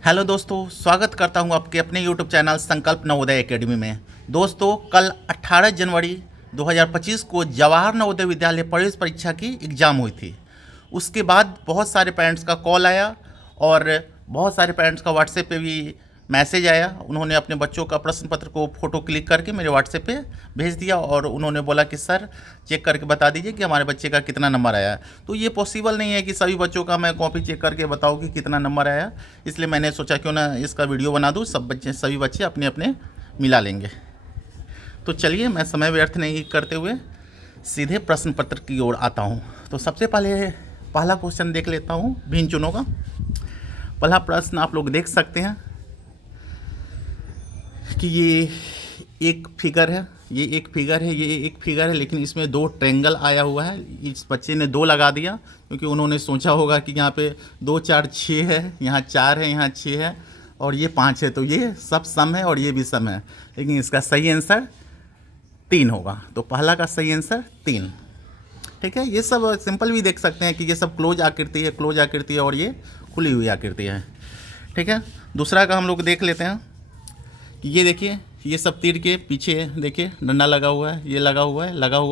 Hello दोस्तों, स्वागत करता हूं आपके अपने यूट्यूब चैनल संकल्प नवोदय एकेडमी में। दोस्तों, कल 18 जनवरी 2025 को जवाहर नवोदय विद्यालय प्रवेश परीक्षा की एग्ज़ाम हुई थी। उसके बाद बहुत सारे पेरेंट्स का कॉल आया और बहुत सारे पेरेंट्स का व्हाट्सएप पे भी मैसेज आया। उन्होंने अपने बच्चों का प्रश्न पत्र को फ़ोटो क्लिक करके मेरे व्हाट्सएप पे भेज दिया और उन्होंने बोला कि सर चेक करके बता दीजिए कि हमारे बच्चे का कितना नंबर आया। तो ये पॉसिबल नहीं है कि सभी बच्चों का मैं कॉपी चेक करके बताऊँ कि कितना नंबर आया, इसलिए मैंने सोचा क्यों ना इसका वीडियो बना दूँ, सभी बच्चे अपने अपने मिला लेंगे। तो चलिए, मैं समय व्यर्थ नहीं करते हुए सीधे प्रश्न पत्र की ओर आता हूँ। तो सबसे पहला क्वेश्चन देख लेता हूँ भिन्न चुनों का। पहला प्रश्न आप लोग देख सकते हैं कि ये एक फिगर है, लेकिन इसमें दो ट्रायंगल आया हुआ है। इस बच्चे ने दो लगा दिया क्योंकि उन्होंने सोचा होगा कि यहाँ पे 2 4 6 है, यहाँ 4 है, यहाँ 6 है और ये 5 है, तो ये सब सम है और ये भी सम है। लेकिन इसका सही आंसर 3 होगा। तो पहला का सही आंसर 3। ठीक है, ये सब सिंपल भी देख सकते हैं कि ये सब क्लोज आकृति है और ये खुली हुई आकृति है। ठीक है, दूसरा का हम लोग देख लेते हैं कि ये देखिए, ये सब तीर के पीछे देखिए डंडा लगा हुआ है, ये लगा हुआ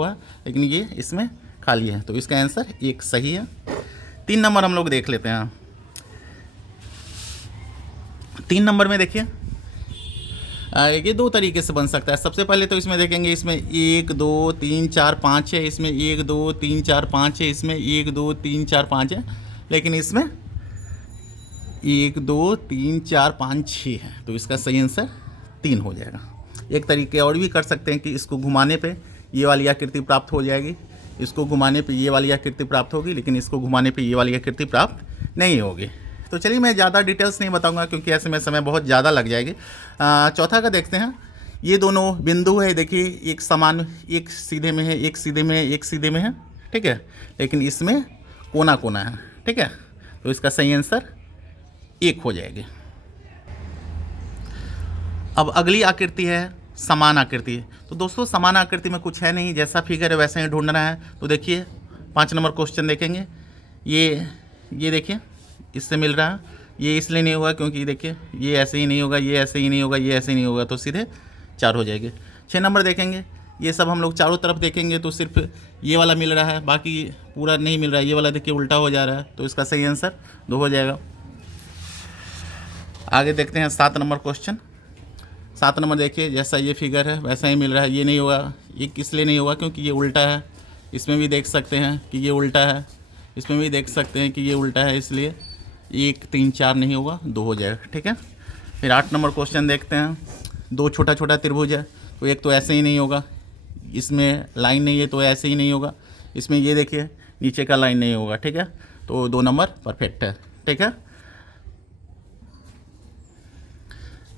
है, लेकिन ये इसमें खाली है, तो इसका आंसर 1 सही है। 3 नंबर हम लोग देख लेते हैं। 3 नंबर में देखिए, ये 2 तरीके से बन सकता है। सबसे पहले तो इसमें देखेंगे, इसमें 1 2 3 4 5 है, इसमें 1 2 3 4 5 है, इसमें 1 2 3 4 5 है, लेकिन इसमें 1 2 3 4 5 6 है, तो इसका सही आंसर 3 हो जाएगा। एक तरीके और भी कर सकते हैं कि इसको घुमाने पे ये वाली आकृति प्राप्त हो जाएगी, इसको घुमाने पे ये वाली आकृति प्राप्त होगी, लेकिन इसको घुमाने पे ये वाली आकृति प्राप्त नहीं होगी। तो चलिए, मैं ज़्यादा डिटेल्स नहीं बताऊंगा क्योंकि ऐसे में समय बहुत ज़्यादा लग जाएगी। चौथा का देखते हैं। ये दोनों बिंदु है, देखिए एक समान, एक सीधे में है, एक सीधे में है, एक सीधे में है। ठीक है, लेकिन इसमें कोना कोना है। ठीक है, तो इसका सही आंसर 1 हो जाएगी। अब अगली आकृति है समान आकृति। तो दोस्तों, समान आकृति में कुछ है नहीं, जैसा फिगर है वैसा ही ढूंढना है। तो देखिए 5 नंबर क्वेश्चन देखेंगे। ये देखिए, इससे मिल रहा है। ये इसलिए नहीं होगा क्योंकि देखिए ये ऐसे ही नहीं होगा, ये ऐसे ही नहीं होगा, ये ऐसे ही नहीं होगा, तो सीधे 4 हो जाएगी। 6 नंबर देखेंगे। ये सब हम लोग चारों तरफ देखेंगे तो सिर्फ ये वाला मिल रहा है, बाकी पूरा नहीं मिल रहा है। ये वाला देखिए उल्टा हो जा रहा है, तो इसका सही आंसर 2 हो जाएगा। आगे देखते हैं 7 नंबर क्वेश्चन। 7 नंबर देखिए, जैसा ये फिगर है वैसा ही मिल रहा है। ये नहीं होगा, ये इसलिए नहीं होगा क्योंकि ये उल्टा है। इसमें भी देख सकते हैं कि ये उल्टा है, इसमें भी देख सकते हैं कि ये उल्टा है, इसलिए 1 3 4 नहीं होगा, 2 हो जाएगा। ठीक है, फिर 8 नंबर क्वेश्चन देखते हैं। 2 छोटा छोटा त्रिभुज है, तो एक तो ऐसे ही नहीं होगा, इसमें लाइन नहीं है तो ऐसे ही नहीं होगा, इसमें ये देखिए नीचे का लाइन नहीं होगा। ठीक है, तो 2 नंबर परफेक्ट है। ठीक है,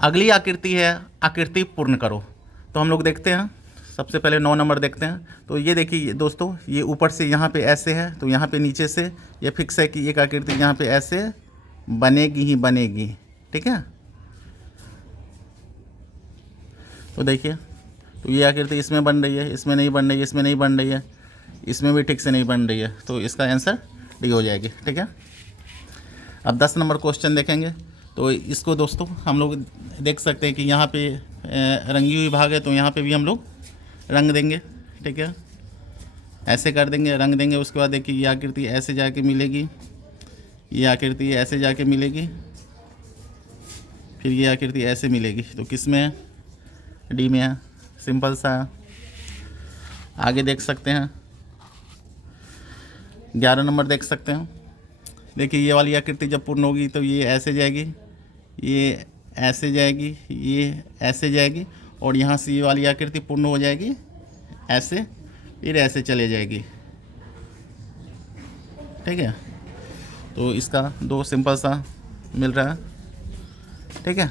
अगली आकृति है आकृति पूर्ण करो। तो हम लोग देखते हैं, सबसे पहले 9 नंबर देखते हैं। तो ये देखिए दोस्तों, ये ऊपर से यहाँ पे ऐसे है, तो यहाँ पे नीचे से ये फिक्स है कि एक आकृति यहाँ पे ऐसे बनेगी ही बनेगी। ठीक है, तो देखिए, तो ये आकृति इसमें बन रही है, इसमें नहीं बन रही है, इसमें नहीं बन रही है, इसमें भी ठीक से नहीं बन रही है, तो इसका आंसर डी हो जाएगी। ठीक है, अब 10 नंबर क्वेश्चन देखेंगे। तो इसको दोस्तों हम लोग देख सकते हैं कि यहाँ पे रंगी हुई भाग है, तो यहाँ पे भी हम लोग रंग देंगे। ठीक है, ऐसे कर देंगे, रंग देंगे। उसके बाद देखिए ये आकृति ऐसे जाके मिलेगी, ये आकृति ऐसे जाके मिलेगी, फिर ये आकृति ऐसे मिलेगी। तो किस में है? डी में है, सिंपल सा। आगे देख सकते हैं 11 नंबर देख सकते हैं। देखिए ये वाली आकृति जब पूर्ण होगी तो ये ऐसे जाएगी, ये ऐसे जाएगी, ये ऐसे जाएगी, और यहाँ से ये वाली आकृति पूर्ण हो जाएगी ऐसे, फिर ऐसे चले जाएगी। ठीक है, तो इसका 2 सिंपल सा मिल रहा है। ठीक है,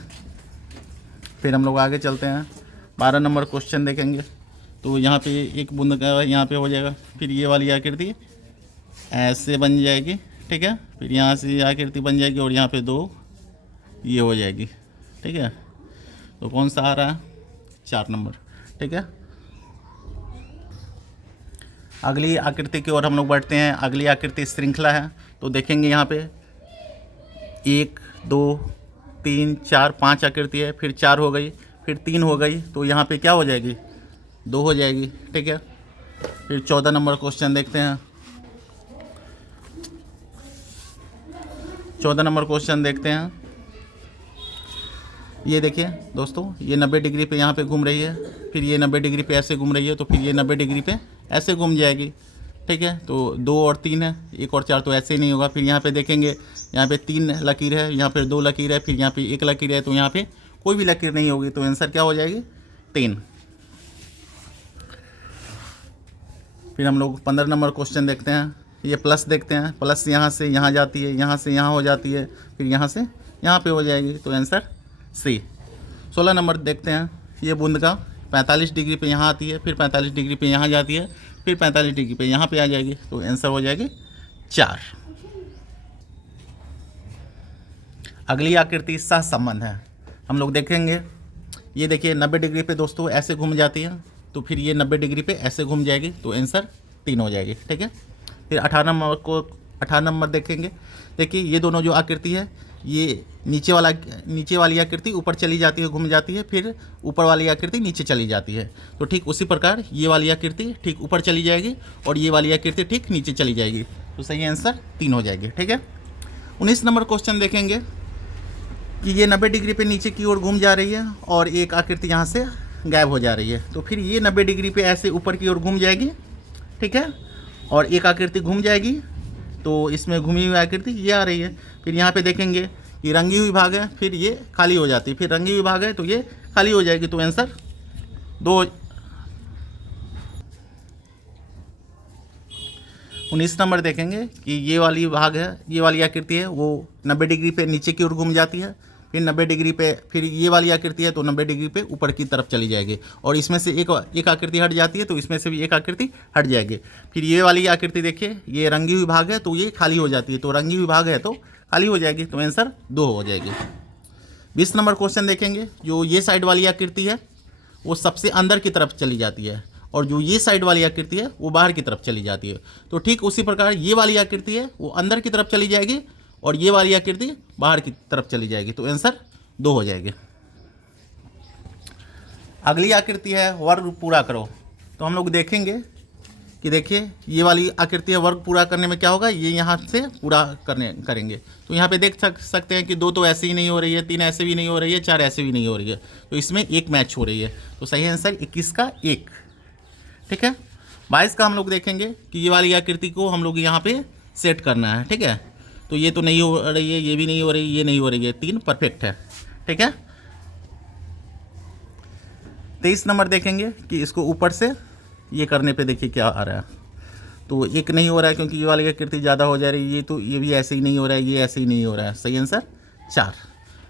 फिर हम लोग आगे चलते हैं। 12 नंबर क्वेश्चन देखेंगे। तो यहाँ पे एक बूंद का यहाँ पे हो जाएगा, फिर ये वाली आकृति ऐसे बन जाएगी। ठीक है, फिर यहाँ से ये आकृति बन जाएगी और यहाँ पे 2 ये हो जाएगी। ठीक है, तो कौन सा आ रहा है? 4 नंबर। ठीक है, अगली आकृति की ओर हम लोग बढ़ते हैं। अगली आकृति श्रृंखला है। तो देखेंगे यहाँ पे 1 2 3 4 5 आकृति है, फिर 4 हो गई, फिर 3 हो गई, तो यहाँ पे क्या हो जाएगी, 2 हो जाएगी। ठीक है, फिर 14 नंबर क्वेश्चन देखते हैं। 14 नंबर क्वेश्चन देखते हैं। ये देखिए दोस्तों, ये 90 डिग्री पे यहाँ पे घूम रही है, फिर ये 90 डिग्री पे ऐसे घूम रही है, तो फिर ये 90 डिग्री पे ऐसे घूम जाएगी। ठीक है, तो 2 और 3 है, 1 और 4 तो ऐसे ही नहीं होगा। फिर यहाँ पे देखेंगे, यहाँ पे 3 लकीर है, यहाँ पे 2 लकीर है, फिर यहाँ पे 1 लकीर है, तो यहाँ पे कोई भी लकीर नहीं होगी, तो आंसर क्या हो जाएगी, 3। फिर हम लोग 15 नंबर क्वेश्चन देखते हैं। ये प्लस देखते हैं, प्लस यहाँ से यहाँ जाती है, यहाँ से यहाँ हो जाती है, फिर यहाँ से यहाँ पे हो जाएगी, तो आंसर सी। 16 नंबर देखते हैं। ये बूंद का 45 डिग्री पे यहाँ आती है, फिर 45 डिग्री पे यहाँ जाती है, फिर 45 डिग्री पे यहाँ पे आ जाएगी, तो आंसर हो जाएगी 4। अगली आकृति सह संबंध है, हम लोग देखेंगे। ये देखिए 90 डिग्री पे दोस्तों ऐसे घूम जाती है, तो फिर ये 90 डिग्री पे ऐसे घूम जाएगी, तो आंसर 3 हो जाएगी। ठीक है, फिर 18 नंबर देखेंगे। देखिए ये दोनों जो आकृति है, ये नीचे वाली आकृति ऊपर चली जाती है, घूम जाती है, फिर ऊपर वाली आकृति नीचे चली जाती है। तो ठीक उसी प्रकार ये वाली आकृति ठीक ऊपर चली जाएगी और ये वाली आकृति ठीक नीचे चली जाएगी, तो सही आंसर 3 हो जाएगी। ठीक है, 19 नंबर क्वेश्चन देखेंगे कि ये 90 डिग्री पे नीचे की ओर घूम जा रही है और एक आकृति यहाँ से गायब हो जा रही है, तो फिर ये 90 डिग्री पे ऐसे ऊपर की ओर घूम जाएगी। ठीक है, और एक आकृति घूम जाएगी, तो इसमें घूमी हुई आकृति ये आ रही है। फिर यहाँ पे देखेंगे कि रंगी हुई भाग है, फिर ये खाली हो जाती है, फिर रंगी हुई भाग है तो ये खाली हो जाएगी, तो आंसर 2। 19 नंबर देखेंगे कि ये वाली भाग है, ये वाली आकृति है, वो 90 डिग्री पे नीचे की ओर घूम जाती है, फिर 90 डिग्री पे, फिर ये वाली आकृति है तो 90 डिग्री पे ऊपर की तरफ चली जाएगी, और इसमें से एक आकृति हट जाती है, तो इसमें से भी एक आकृति हट जाएगी। फिर ये वाली आकृति देखिए, ये रंगी हुई भाग है तो ये खाली हो जाती है, तो रंगी हुई भाग है तो खाली हो जाएगी, तो आंसर 2 हो जाएगी। 20 नंबर क्वेश्चन देखेंगे। जो ये साइड वाली आकृति है वो सबसे अंदर की तरफ चली जाती है, और जो ये साइड वाली आकृति है वो बाहर की तरफ चली जाती है, तो ठीक उसी प्रकार ये वाली आकृति है वो अंदर की तरफ चली जाएगी और ये वाली आकृति बाहर की तरफ चली जाएगी, तो आंसर 2 हो जाएगी। अगली आकृति है वर्ग पूरा करो। तो हम लोग देखेंगे कि देखिए ये वाली आकृति है, वर्ग पूरा करने में क्या होगा, ये यहाँ से पूरा करेंगे, तो यहाँ पे देख सकते हैं कि 2 तो ऐसे ही नहीं हो रही है, 3 ऐसे भी नहीं हो रही है, 4 ऐसे भी नहीं हो रही है, तो इसमें 1 मैच हो रही है, तो सही आंसर 21 का 1। ठीक है, 22 का हम लोग देखेंगे कि ये वाली आकृति को हम लोग यहाँ पे सेट करना है। ठीक है, तो ये तो नहीं हो रही है, ये भी नहीं हो रही है, ये नहीं हो रही है, 3 परफेक्ट है। ठीक है, 23 नंबर देखेंगे कि इसको ऊपर से ये करने पे देखिए क्या आ रहा है, तो 1 नहीं हो रहा है क्योंकि ये वाली आकृति ज़्यादा हो जा रही है, ये तो ये भी ऐसे ही नहीं हो रहा है, ये ऐसे ही नहीं हो रहा है, सही आंसर 4।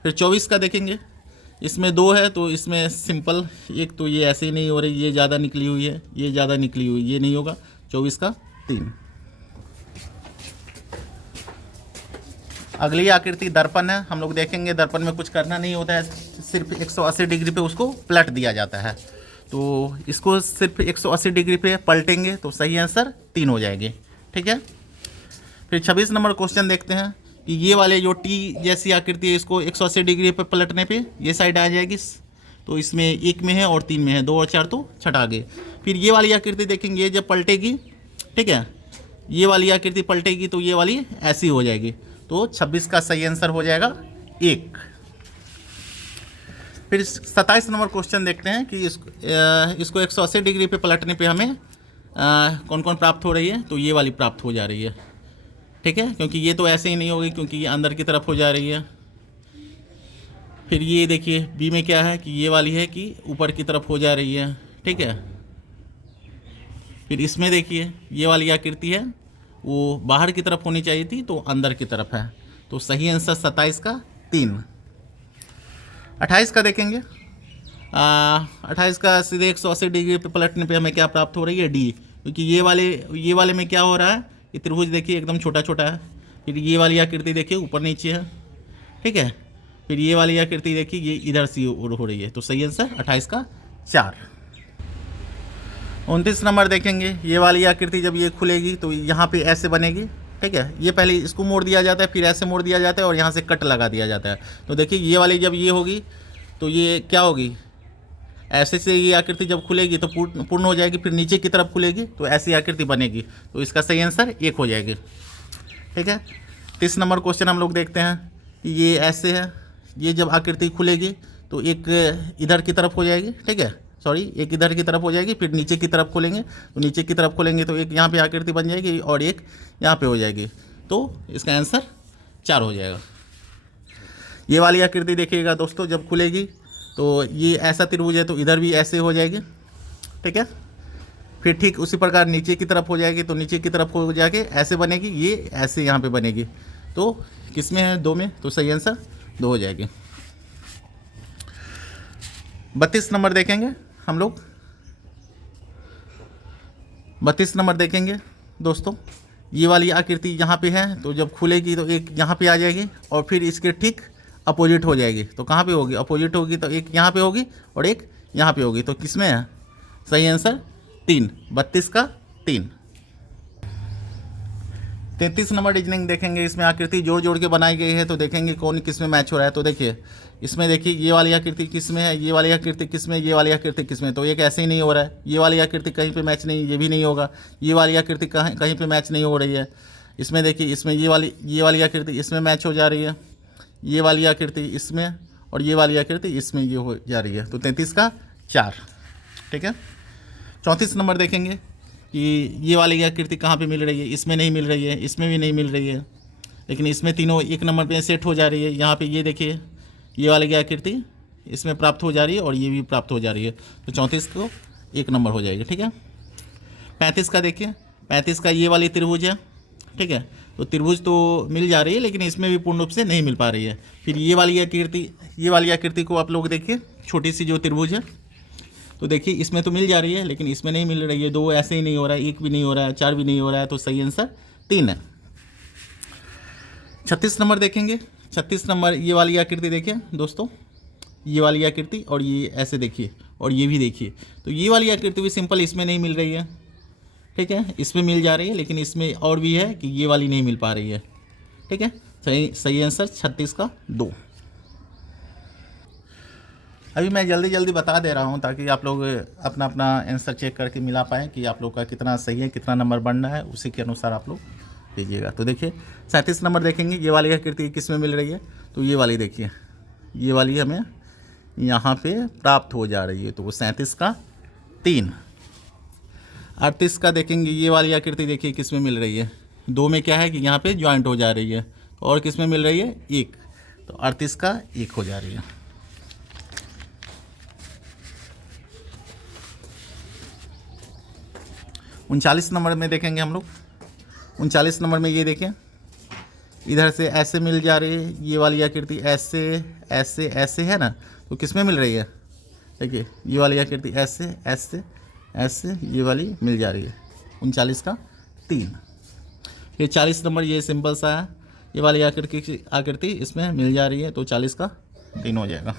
फिर 24 का देखेंगे, इसमें 2 है तो इसमें सिंपल, एक तो ये ऐसे ही नहीं हो रही, ये ज़्यादा निकली हुई है, ये ज़्यादा निकली हुई, ये नहीं होगा, 24 का 3। अगली आकृति दर्पण है, हम लोग देखेंगे। दर्पण में कुछ करना नहीं होता है, सिर्फ 180 डिग्री पे उसको पलट दिया जाता है, तो इसको सिर्फ 180 डिग्री पे पलटेंगे, तो सही आंसर 3 हो जाएगी। ठीक है, फिर 26 नंबर क्वेश्चन देखते हैं कि ये वाले जो टी जैसी आकृति है, इसको 180 डिग्री पे पलटने पे ये साइड आ जाएगी, तो इसमें 1 में है और 3 में है, 2 और 4 तो छटा गए। फिर ये वाली आकृति देखेंगे, ये जब पलटेगी, ठीक है, ये वाली आकृति पलटेगी तो ये वाली ऐसी हो जाएगी, तो 26 का सही आंसर हो जाएगा 1। फिर 27 नंबर क्वेश्चन देखते हैं कि इसको 180 डिग्री पे पलटने पे हमें कौन कौन प्राप्त हो रही है, तो ये वाली प्राप्त हो जा रही है। ठीक है, क्योंकि ये तो ऐसे ही नहीं होगी, क्योंकि ये अंदर की तरफ हो जा रही है। फिर ये देखिए बी में क्या है कि ये वाली है कि ऊपर की तरफ हो जा रही है। ठीक है, फिर इसमें देखिए ये वाली आकृति है वो बाहर की तरफ होनी चाहिए थी, तो अंदर की तरफ है, तो सही आंसर 27 का 3। 28 का देखेंगे। 28 का सीधे 180 डिग्री पे पलटने पे हमें क्या प्राप्त हो रही है, डी, क्योंकि ये वाले में क्या हो रहा है, ये त्रिभुज देखिए एकदम छोटा छोटा है। फिर ये वाली आकृति देखिए ऊपर नीचे है। ठीक है, फिर ये वाली आकृति देखिए ये इधर से हो रही है, तो सही आंसर 28 का 4। 29 नंबर देखेंगे। ये वाली आकृति जब ये खुलेगी तो यहाँ पे ऐसे बनेगी, ठीक है, ये पहले इसको मोड़ दिया जाता है, फिर ऐसे मोड़ दिया जाता है और यहाँ से कट लगा दिया जाता है। तो देखिए ये वाली जब ये होगी तो ये क्या होगी, ऐसे से ये आकृति जब खुलेगी तो पूर्ण हो जाएगी, फिर नीचे की तरफ खुलेगी तो ऐसी आकृति बनेगी। तो इसका सही आंसर 1 हो जाएगी। ठीक है, 30 नंबर क्वेश्चन हम लोग देखते हैं कि ये ऐसे है, ये जब आकृति खुलेगी तो एक इधर की तरफ हो जाएगी, ठीक है, सॉरी एक इधर की तरफ हो जाएगी, फिर नीचे की तरफ खोलेंगे तो नीचे की तरफ खोलेंगे तो एक यहाँ पे आकृति बन जाएगी और एक यहाँ पे हो जाएगी। तो इसका आंसर 4 हो जाएगा। ये वाली आकृति देखिएगा दोस्तों, जब खुलेगी तो ये ऐसा त्रिभुज है तो इधर भी ऐसे हो जाएगी, ठीक है, फिर ठीक उसी प्रकार नीचे की तरफ हो जाएगी तो नीचे की तरफ हो जाके ऐसे बनेगी, ये ऐसे यहाँ पे बनेगी। तो किस में है, 2 में, तो सही आंसर 2 हो जाएगी। 32 नंबर देखेंगे हम लोग। 32 नंबर देखेंगे दोस्तों, ये वाली आकृति यहाँ पे है तो जब खुलेगी तो एक यहाँ पे आ जाएगी और फिर इसके ठीक अपोजिट हो जाएगी। तो कहाँ पे होगी, अपोजिट होगी तो एक यहाँ पे होगी और एक यहाँ पे होगी। तो किस में है, सही आंसर 3, 32 का 3। 33 नंबर रीजनिंग देखेंगे, इसमें आकृति जोड़ जोड़ के बनाई गई है तो देखेंगे कौन किस में मैच हो रहा है। तो देखिए इसमें देखिए ये वाली आकृति किस में है, ये वाली आकृति किस में, ये वाली आकृति किस में, तो एक ऐसे ही नहीं हो रहा है। ये वाली आकृति कहीं पे मैच नहीं, ये भी नहीं होगा। ये वाली आकृति कहीं पे मैच नहीं हो रही है। इसमें देखिए इसमें ये वाली आकृति इसमें मैच हो जा रही है, ये वाली आकृति इसमें और ये वाली आकृति इसमें ये हो जा रही है। तो 33 का 4। ठीक है, 34 नंबर देखेंगे कि ये वाली आकृति कहाँ पे मिल रही है, इसमें नहीं मिल रही है, इसमें भी नहीं मिल रही है, लेकिन इसमें तीनों एक नंबर पे सेट हो जा रही है। यहाँ पे ये देखिए ये वाली आकृति इसमें प्राप्त हो जा रही है और ये भी प्राप्त हो जा रही है। तो 34 को 1 नंबर हो जाएगी। ठीक है, 35 का देखिए, 35 का ये वाली त्रिभुज है, ठीक है, तो त्रिभुज तो मिल जा रही है लेकिन इसमें भी पूर्ण रूप से नहीं मिल पा रही है। फिर ये वाली आकृति को आप लोग देखिए, छोटी सी जो त्रिभुज है, तो देखिए इसमें तो मिल जा रही है लेकिन इसमें नहीं मिल रही है। 2 ऐसे ही नहीं हो रहा है, 1 भी नहीं हो रहा है, 4 भी नहीं हो रहा है। तो सही आंसर 3 है। 36 नंबर देखेंगे। 36 नंबर ये वाली आकृति देखिए दोस्तों, ये वाली आकृति और ये ऐसे देखिए और ये भी देखिए। तो ये वाली आकृति भी सिंपल इसमें नहीं मिल रही है, ठीक है, इसमें मिल जा रही है लेकिन इसमें और भी है कि ये वाली नहीं मिल पा रही है। ठीक है, सही आंसर 36 का 2। अभी मैं जल्दी जल्दी बता दे रहा हूँ ताकि आप लोग अपना अपना आंसर चेक करके मिला पाएँ कि आप लोग का कितना सही है, कितना नंबर बनना है, उसी के अनुसार आप लोग दीजिएगा। तो देखिए 37 नंबर देखेंगे, ये वाली आकृति किस में मिल रही है, तो ये वाली देखिए, ये वाली हमें यहाँ पे प्राप्त हो जा रही है। तो वो 37 का 3। 38 का देखेंगे, ये वाली आकृति देखिए किस में मिल रही है, 2 में क्या है कि यहाँ पे ज्वाइंट हो जा रही है और किस में मिल रही है 1, तो 38 का 1 हो जा रही है। 39 नंबर में देखेंगे हम लोग। 39 नंबर में ये देखें, इधर से ऐसे मिल जा रही है, ये वाली आकृति ऐसे ऐसे ऐसे है ना, तो किस में मिल रही है, देखिए ये वाली आकृति ऐसे ऐसे ऐसे ये वाली मिल जा रही है। 39 का 3। ये 40 नंबर ये सिंपल सा है, ये वाली आकृति इसमें मिल जा रही है, तो 40 का 3 हो जाएगा।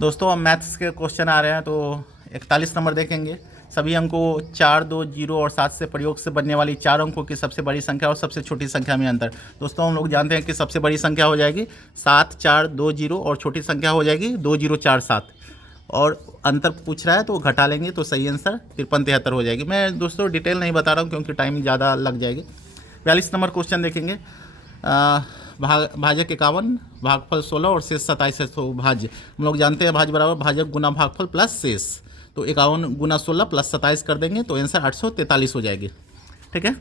दोस्तों अब मैथ्स के क्वेश्चन आ रहे हैं, तो 41 नंबर देखेंगे। सभी अंकों 4, 2, 0 और 7 से प्रयोग से बनने वाली 4 अंकों की सबसे बड़ी संख्या और सबसे छोटी संख्या में अंतर। दोस्तों हम लोग जानते हैं कि सबसे बड़ी संख्या हो जाएगी 7, 4, 2, 0 और छोटी संख्या हो जाएगी 2, 0, 4, 7 और अंतर पूछ रहा है तो घटा लेंगे तो सही आंसर 53, 73 हो जाएगी। मैं दोस्तों डिटेल नहीं बता रहा हूँ क्योंकि टाइम ज़्यादा लग जाएगी। 42 नंबर क्वेश्चन देखेंगे। भाजक 51, भागफल 16 और शेष 27 है। तो भाज्य हम लोग जानते हैं भाज्य बराबर भाजक गुना भागफल प्लस शेष, तो 51 गुना 16 प्लस 27 कर देंगे तो आंसर 843 हो जाएगी। ठीक है,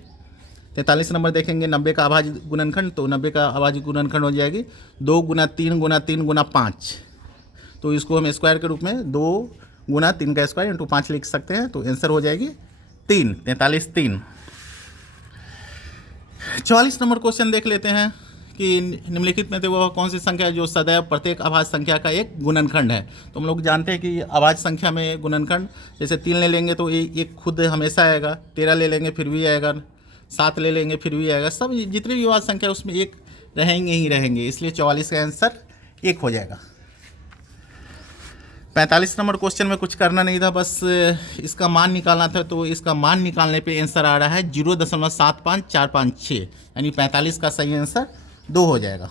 43 नंबर देखेंगे। 90 का अभाज्य गुणनखंड, तो 90 का अभाज्य गुणनखंड हो जाएगी 2 गुना 3 गुना 3 गुना 5, तो इसको हम स्क्वायर के रूप में 2 गुना 3 का स्क्वायर इंटू 5 लिख सकते हैं, तो आंसर हो जाएगी 3, 43, 3। 44 नंबर क्वेश्चन देख लेते हैं कि निम्नलिखित में से वह कौन सी संख्या है जो सदैव प्रत्येक अभाज्य संख्या का एक गुणनखंड है। तो हम लोग जानते हैं कि अभाज्य संख्या में गुणनखंड, जैसे 3 ले लेंगे तो एक खुद हमेशा आएगा, 13 ले लेंगे फिर भी आएगा, 7 ले लेंगे फिर भी आएगा, सब जितनी भी अभाज्य संख्या उसमें एक रहेंगे ही रहेंगे, इसलिए 44 का आंसर 1 हो जाएगा। 45 नंबर क्वेश्चन में कुछ करना नहीं था, बस इसका मान निकालना था। तो इसका मान निकालने पे आंसर आ रहा है 0.75456, यानी 45 का सही आंसर 2 हो जाएगा।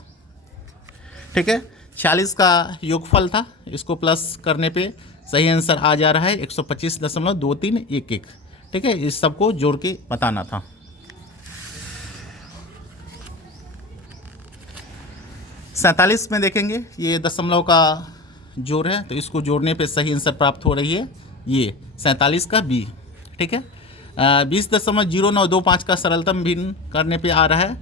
ठीक है, 46 का योगफल था, इसको प्लस करने पे सही आंसर आ जा रहा है 125.2311। ठीक है, इस सबको जोड़ के बताना था। सैंतालीस में देखेंगे, ये दशमलव का जोड़ है, तो इसको जोड़ने पे सही आंसर प्राप्त हो रही है ये 47 का बी। ठीक है, 20.0925 का सरलतम भिन्न करने पे आ रहा है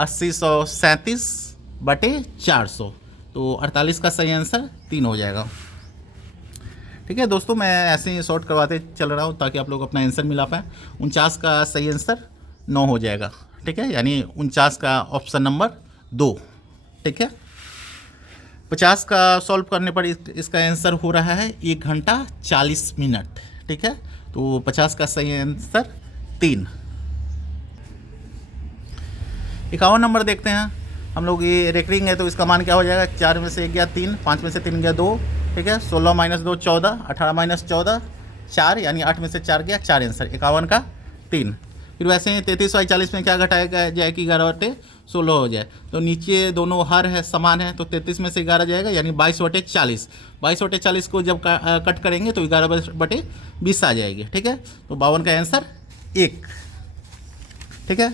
8037/400, तो 48 का सही आंसर 3 हो जाएगा। ठीक है दोस्तों, मैं ऐसे ही शॉर्ट करवाते चल रहा हूँ ताकि आप लोग अपना आंसर मिला पाएँ। 49 का सही आंसर 9 हो जाएगा। ठीक है, यानी 49 का ऑप्शन नंबर 2। ठीक है, 50 का सॉल्व करने पर इसका आंसर हो रहा है 1 घंटा 40 मिनट। ठीक है, तो 50 का सही आंसर 3। 51 नंबर देखते हैं हम लोग, ये रेकरिंग है तो इसका मान क्या हो जाएगा? 4 में से 1 गया 3, 5 में से 3 गया 2। ठीक है, 16 - 2 14, 18 - 14 4, यानी 8 में से 4 गया 4 आंसर 51 का 3। फिर वैसे ही 33/40 में क्या घटाया जाए कि 11/16 हो जाए, तो नीचे दोनों हर है समान है, तो 33 में से 11 जाएगा, यानी 22/40। 22/40 को जब कट करेंगे तो 11/20 आ जाएगी। ठीक है, तो 52 का आंसर 1। ठीक है,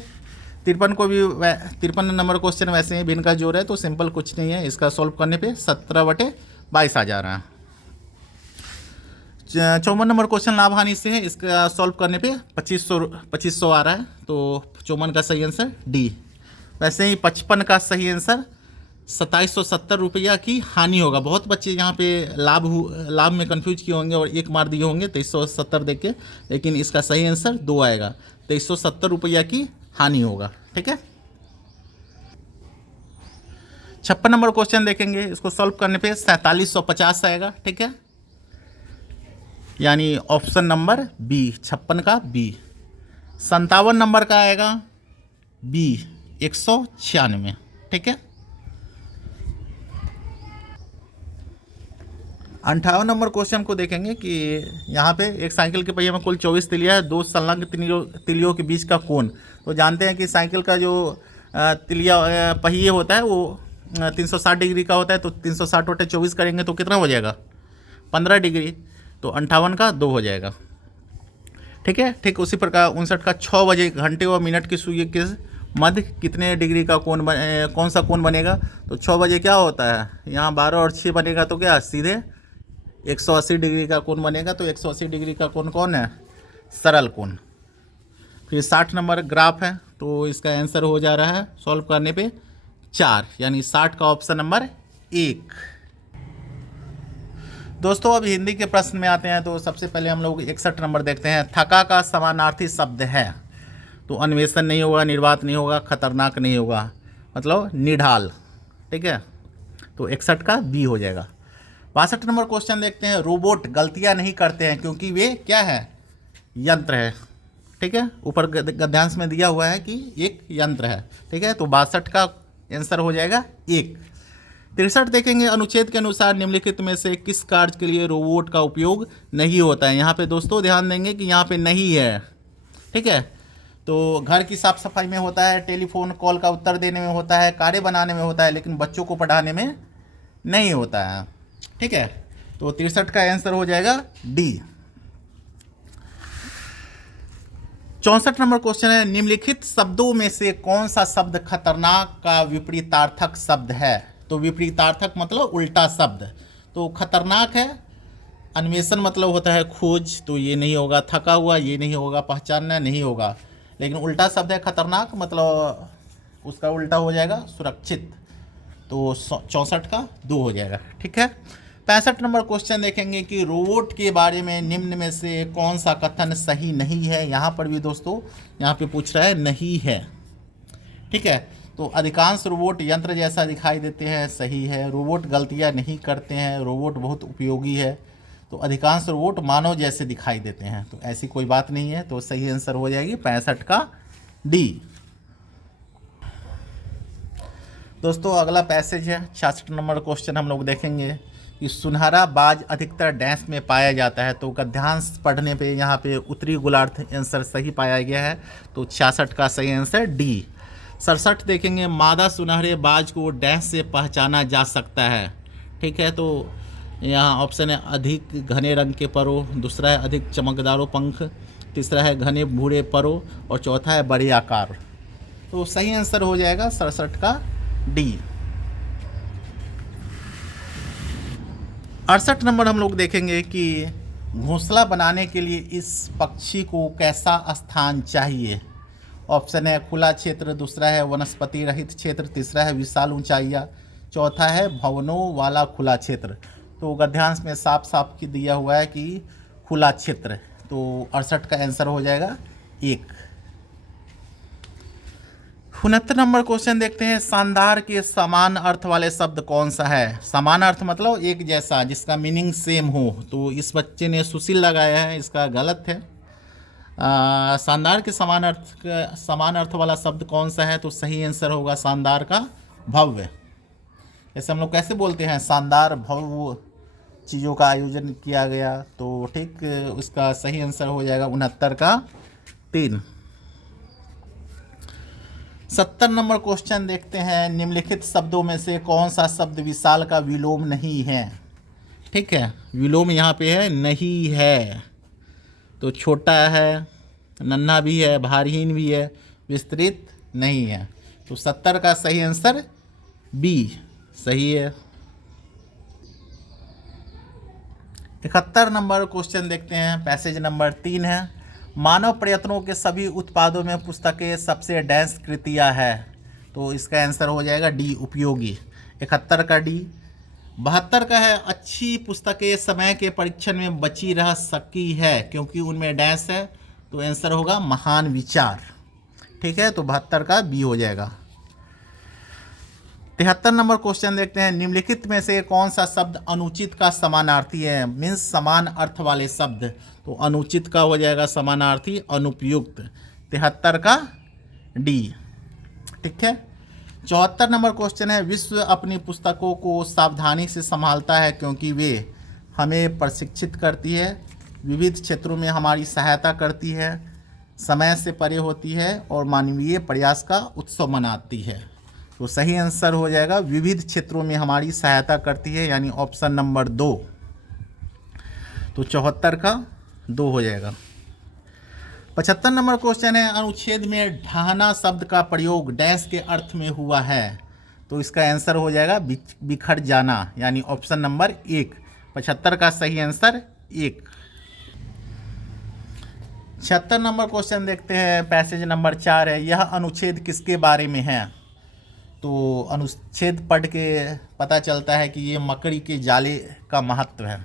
53 को भी 53 नंबर क्वेश्चन वैसे ही भिन्न का जोड़ है, तो सिंपल कुछ नहीं है, इसका सॉल्व करने पे 17/22 आ जा रहा है। 54 नंबर क्वेश्चन लाभ हानि से है, इसका सॉल्व करने पे 2500 आ रहा है, तो 54 का सही आंसर डी। वैसे ही 55 का सही आंसर 2770 रुपया की हानि होगा। बहुत बच्चे यहाँ पे लाभ में कंफ्यूज किए होंगे और एक मार दिए होंगे 2370 देख के, लेकिन इसका सही आंसर 2 आएगा, 2370 रुपया की हानि होगा। ठीक है, 56 नंबर क्वेश्चन देखेंगे, इसको सॉल्व करने पे 4750 आएगा। ठीक है, यानी ऑप्शन नंबर बी, 56 का बी। 57 नंबर का आएगा बी, 196। ठीक है, 58 नंबर क्वेश्चन को देखेंगे कि यहाँ पे एक साइकिल के पहिए में कुल 24 तिलिया है, 2 संलग्न तिलियों के बीच का कोण। तो जानते हैं कि साइकिल का जो तिलिया पहिए होता है वो 360 डिग्री का होता है, तो 360 बटे 24 करेंगे तो कितना हो जाएगा? 15 डिग्री, तो 58 का 2 हो जाएगा। ठीक है, ठीक उसी प्रकार 59 का 6 बजे घंटे और मिनट की सुई के मध्य कितने डिग्री का कोण कौन सा कोण बनेगा? तो 6 बजे क्या होता है, यहाँ 12 और 6 बनेगा, तो क्या सीधे 180 डिग्री का कोण बनेगा। तो 180 डिग्री का कोण कौन है? सरल कोण। फिर 60 नंबर ग्राफ है, तो इसका आंसर हो जा रहा है सॉल्व करने पे 4, यानी 60 का ऑप्शन नंबर 1। दोस्तों अब हिंदी के प्रश्न में आते हैं, तो सबसे पहले हम लोग 61 नंबर देखते हैं। थका का समानार्थी शब्द है, तो अन्वेषण नहीं होगा, निर्वात नहीं होगा, खतरनाक नहीं होगा, मतलब निढाल। ठीक है, तो 61 का बी हो जाएगा। 62 नंबर क्वेश्चन देखते हैं। रोबोट गलतियां नहीं करते हैं क्योंकि वे क्या है? यंत्र है। ठीक है, ऊपर गद्यांश में दिया हुआ है कि एक यंत्र है। ठीक है, तो 62 का आंसर हो जाएगा 1। 63 देखेंगे। अनुच्छेद के अनुसार निम्नलिखित में से किस कार्य के लिए रोबोट का उपयोग नहीं होता है? यहाँ पे दोस्तों ध्यान देंगे कि यहाँ पे नहीं है। ठीक है, तो घर की साफ सफाई में होता है, टेलीफोन कॉल का उत्तर देने में होता है, कार्य बनाने में होता है, लेकिन बच्चों को पढ़ाने में नहीं होता है। ठीक है, तो 63 का आंसर हो जाएगा डी। 64 नंबर क्वेश्चन है। निम्नलिखित शब्दों में से कौन सा शब्द खतरनाक का विपरीतार्थक शब्द है? तो विपरीतार्थक मतलब उल्टा शब्द, तो खतरनाक है। अन्वेषण मतलब होता है खोज, तो ये नहीं होगा। थका हुआ ये नहीं होगा। पहचानना नहीं होगा। लेकिन उल्टा शब्द है खतरनाक, मतलब उसका उल्टा हो जाएगा सुरक्षित, तो 64 का 2 हो जाएगा। ठीक है, 65 नंबर क्वेश्चन देखेंगे कि रोबोट के बारे में निम्न में से कौन सा कथन सही नहीं है? यहाँ पर भी दोस्तों यहाँ पे पूछ रहा है नहीं है। ठीक है, तो अधिकांश रोबोट यंत्र जैसा दिखाई देते हैं, सही है। रोबोट गलतियाँ नहीं करते हैं, रोबोट बहुत उपयोगी है। तो अधिकांश रोबोट मानव जैसे दिखाई देते हैं, तो ऐसी कोई बात नहीं है, तो सही आंसर हो जाएगी 65 का डी। दोस्तों अगला पैसेज है 66 नंबर क्वेश्चन हम लोग देखेंगे। कि सुनहरा बाज अधिकतर डैश में पाया जाता है। तो गद्यांश पढ़ने पे यहाँ पे उत्तरी गोलार्ध आंसर सही पाया गया है। तो 66 का सही आंसर डी। 67 देखेंगे, मादा सुनहरे बाज को डैश से पहचाना जा सकता है। ठीक है, तो यहाँ ऑप्शन है अधिक घने रंग के परों, दूसरा है अधिक चमकदारों पंख, तीसरा है घने भूरे परों और चौथा है बड़े आकार। तो सही आंसर हो जाएगा 67 का डी। 68 नंबर हम लोग देखेंगे कि घोंसला बनाने के लिए इस पक्षी को कैसा स्थान चाहिए। ऑप्शन है खुला क्षेत्र, दूसरा है वनस्पति रहित क्षेत्र, तीसरा है विशाल ऊंचाइयाँ, चौथा है भवनों वाला खुला क्षेत्र। तो गद्यांश में साफ साफ की दिया हुआ है कि खुला क्षेत्र। तो 68 का आंसर हो जाएगा 1। 69 नंबर क्वेश्चन देखते हैं, शानदार के समान अर्थ वाले शब्द कौन सा है। समान अर्थ मतलब एक जैसा, जिसका मीनिंग सेम हो। तो इस बच्चे ने सुशील लगाया है, इसका गलत है। शानदार के समान अर्थ वाला शब्द कौन सा है। तो सही आंसर होगा शानदार का भव्य। जैसे हम लोग कैसे बोलते हैं शानदार भव्य चीज़ों का आयोजन किया गया। तो ठीक, उसका सही आंसर हो जाएगा 69 का 3। 70 नंबर क्वेश्चन देखते हैं, निम्नलिखित शब्दों में से कौन सा शब्द विशाल का विलोम नहीं है। ठीक है, विलोम यहाँ पे है नहीं है। तो छोटा है, नन्हा भी है, भारहीन भी है, विस्तृत नहीं है। तो 70 का सही आंसर बी सही है। 71 नंबर क्वेश्चन देखते हैं, पैसेज नंबर 3 है, मानव प्रयत्नों के सभी उत्पादों में पुस्तकें सबसे डैश कृतियाँ है। तो इसका आंसर हो जाएगा डी उपयोगी। 71 का डी। 72 का है, अच्छी पुस्तकें समय के परीक्षण में बची रह सकी है क्योंकि उनमें डैश है। तो आंसर होगा महान विचार। ठीक है, तो 72 का बी हो जाएगा। 73 नंबर क्वेश्चन देखते हैं, निम्नलिखित में से कौन सा शब्द अनुचित का समानार्थी है। मीन्स समान अर्थ वाले शब्द। तो अनुचित का हो जाएगा समानार्थी अनुपयुक्त। 73 का डी। ठीक है। 74 नंबर क्वेश्चन है, विश्व अपनी पुस्तकों को सावधानी से संभालता है क्योंकि वे हमें प्रशिक्षित करती है, विविध क्षेत्रों में हमारी सहायता करती है, समय से परे होती है और मानवीय प्रयास का उत्सव मनाती है। तो सही आंसर हो जाएगा विविध क्षेत्रों में हमारी सहायता करती है, यानी ऑप्शन नंबर 2। तो 74 का 2 हो जाएगा। 75 नंबर क्वेश्चन है, अनुच्छेद में ढहना शब्द का प्रयोग डैश के अर्थ में हुआ है। तो इसका आंसर हो जाएगा बिखर जाना, यानी ऑप्शन नंबर 1। 75 का सही आंसर 1। 76 नंबर क्वेश्चन देखते हैं, पैसेज नंबर 4 है, यह अनुच्छेद किसके बारे में है। तो अनुच्छेद पढ़ के पता चलता है कि ये मकड़ी के जाले का महत्व है।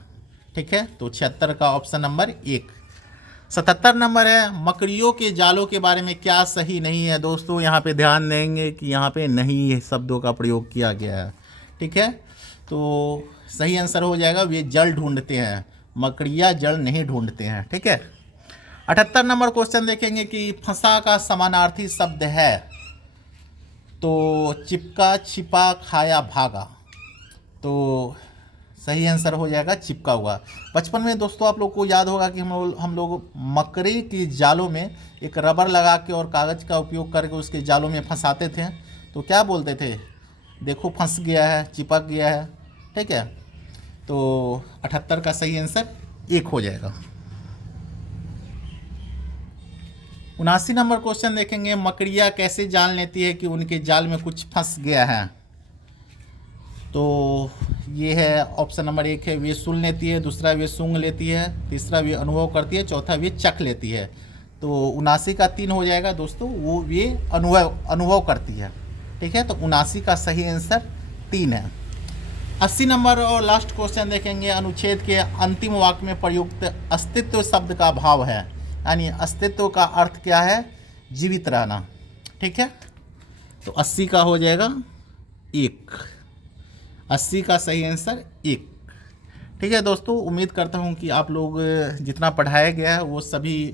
ठीक है, तो 76 का ऑप्शन नंबर 1। 77 नंबर है, मकड़ियों के जालों के बारे में क्या सही नहीं है। दोस्तों यहाँ पे ध्यान देंगे कि यहाँ पे नहीं शब्दों का प्रयोग किया गया है। ठीक है, तो सही आंसर हो जाएगा वे जल ढूंढते हैं, मकड़ियाँ जल नहीं ढूंढते हैं। ठीक है। 78 नंबर क्वेश्चन देखेंगे कि फंसा का समानार्थी शब्द है। तो चिपका, छिपा, खाया, भागा। तो सही आंसर हो जाएगा चिपका हुआ। बचपन में दोस्तों आप लोग को याद होगा कि हम लोग मकड़ी की जालों में एक रबर लगा के और कागज़ का उपयोग करके उसके जालों में फंसाते थे। तो क्या बोलते थे, देखो फंस गया है, चिपक गया है। ठीक है, तो 78 का सही आंसर 1 हो जाएगा। 79 नंबर क्वेश्चन देखेंगे, मकड़ियाँ कैसे जान लेती है कि उनके जाल में कुछ फंस गया है। तो ये है ऑप्शन नंबर 1 है, वे सुन लेती है, दूसरा वे सूंघ लेती है, तीसरा वे अनुभव करती है, चौथा वे चख लेती है। तो 79 का 3 हो जाएगा दोस्तों, वो वे अनुभव करती है। ठीक है, तो 79 का सही आंसर 3 है। 80 नंबर और लास्ट क्वेश्चन देखेंगे, अनुच्छेद के अंतिम वाक्य में प्रयुक्त अस्तित्व शब्द का भाव है, यानी अस्तित्व का अर्थ क्या है, जीवित रहना। ठीक है, तो 80 का हो जाएगा 1। 80 का सही आंसर 1। ठीक है दोस्तों, उम्मीद करता हूँ कि आप लोग जितना पढ़ाया गया है वो सभी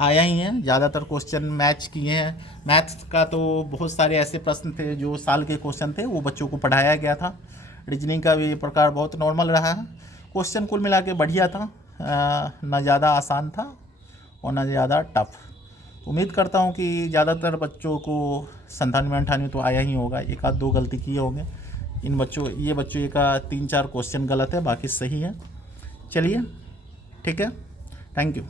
आया ही हैं। ज़्यादातर क्वेश्चन मैच किए हैं। मैथ्स का तो बहुत सारे ऐसे प्रश्न थे जो साल के क्वेश्चन थे, वो बच्चों को पढ़ाया गया था। रीजनिंग का भी प्रकार बहुत नॉर्मल रहा है। क्वेश्चन कुल मिला के बढ़िया था, ना ज़्यादा आसान था और ना ज़्यादा टफ। उम्मीद करता हूँ कि ज़्यादातर बच्चों को 97 98 तो आया ही होगा, एक आध दो गलती किए होंगे। ये बच्चों का 3 4 क्वेश्चन गलत है, बाकी सही है। चलिए ठीक है, थैंक यू।